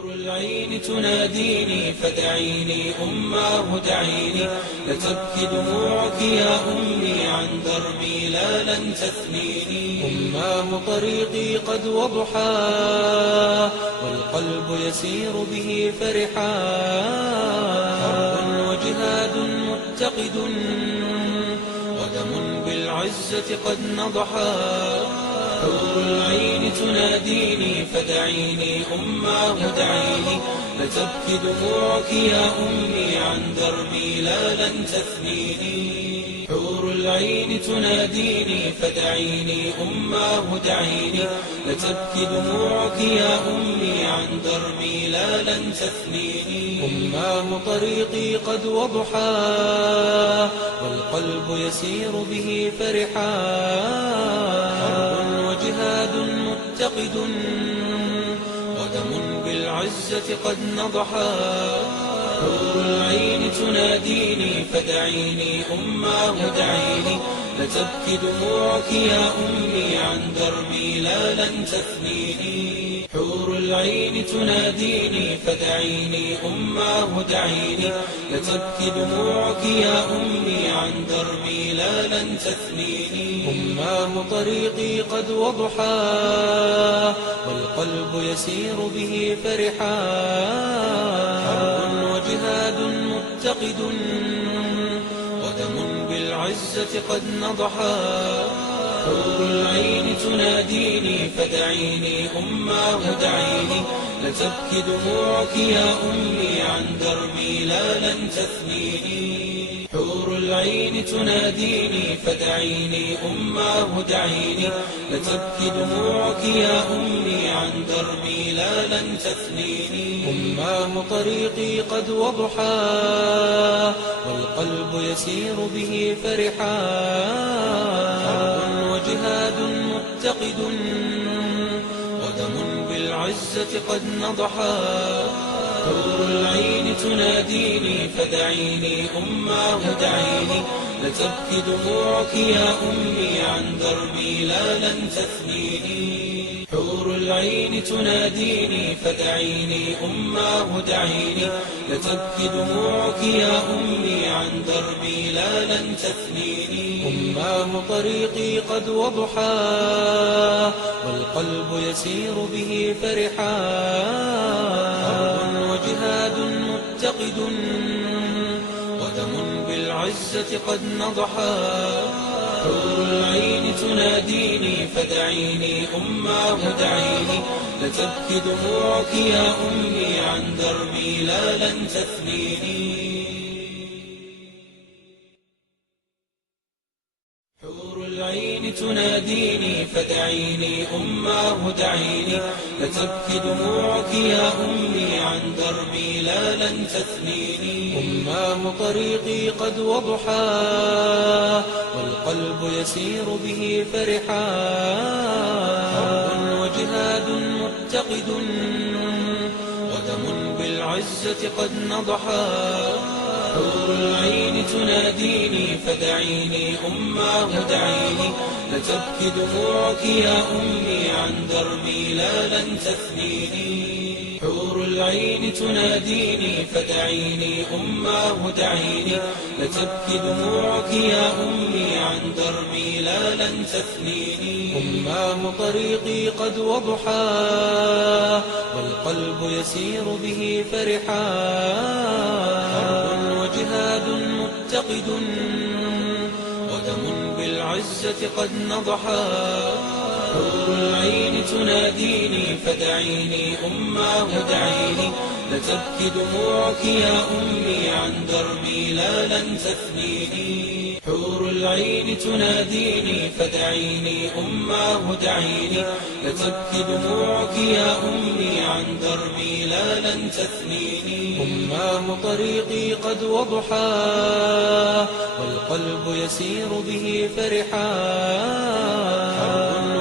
حور العين تناديني فدعيني أماه دعيني، لتبكي دموعك يا أمي عن دربي لا لن تثنيني. أماه طريقي قد وضحى والقلب يسير به فرحا، حرب وجهاد متقد ودم بالعزة قد نضحا. حور العين تناديني فدعيني أماه دعيني، لتبكي دموعك يا أمي عن دربي لا لن تثنيني. حور العين تناديني فدعيني أماه دعيني، لتبكي دموعك يا أمي عن دربي لا لن تثنيني. أماه طريقي قد وضحى والقلب يسير به فرحا، حرب وجهاد متقد ودم بالعزة قد نضحا. حور العين تناديني فدعيني أماه دعيني، لتبكي دموعك يا أمي عن دربي لا لن تثنيني. حور العين تناديني فدعيني أماه دعيني، لتبكي دموعك يا أمي عن دربي لا لن تثنيني. أماه طريقي قد وضحى والقلب يسير به فرحا، حرب وجهاد متقد ودم بالعزة قد نضحا. حور العين تناديني فدعيني أماه دعيني، لتبكي دموعك يا أمي عن دربي لا لن تثنيني. حور العين تناديني فدعيني أماه دعيني، لتبكي دموعك يا أمي عن دربي لا لن تثنيني. أماه طريقي قد وضحى والقلب يسير به فرحا، حرب وجهاد متقد ودم بالعزة قد نضحا. حور العين تناديني فدعيني أماه دعيني، لتبكي دموعك يا أمي عن دربي لا لن تثنيني. حور العين تناديني فدعيني أماه دعيني، لتبكي دموعك يا أمي عن دربي لا لن تثنيني. أماه طريقي قد وضحى والقلب يسير به فرحا، حرب وجهاد متقد ودم بالعزة قد نضحا. حور العين تناديني فدعيني أماه دعيني، لتبكي دموعك يا أمي عن دربي لا لن تثنيني. حور العين تناديني فدعيني أماه دعيني، لتبكي دموعك يا أمي عن دربي لا لن تثنيني. أماه طريقي قد وضحى والقلب يسير به فرحا، حرب وجهاد متقد ودم بالعزة قد نضحا. حور العين تناديني فدعيني أماه دعيني، لتبكي دموعك يا أمي عن دربي لا لن تثنيني. حور العين تناديني فدعيني أماه دعيني، لتبكي دموعك يا أمي عن دربي لا لن تثنيني. أماه طريقي قد وضحى والقلب يسير به فرحا، حرب وجهاد متقد ودم بالعزة قد نضحا. حور العين تناديني فدعيني أماه دعيني، لتبكي دموعك يا أمي عن دربي لا لن تثنيني. حور العين تناديني فدعيني أماه دعيني، لتبكي دموعك يا أمي عن دربي لا لن تثنيني. أماه طريقي قد وضحى والقلب يسير به فرحا، حرب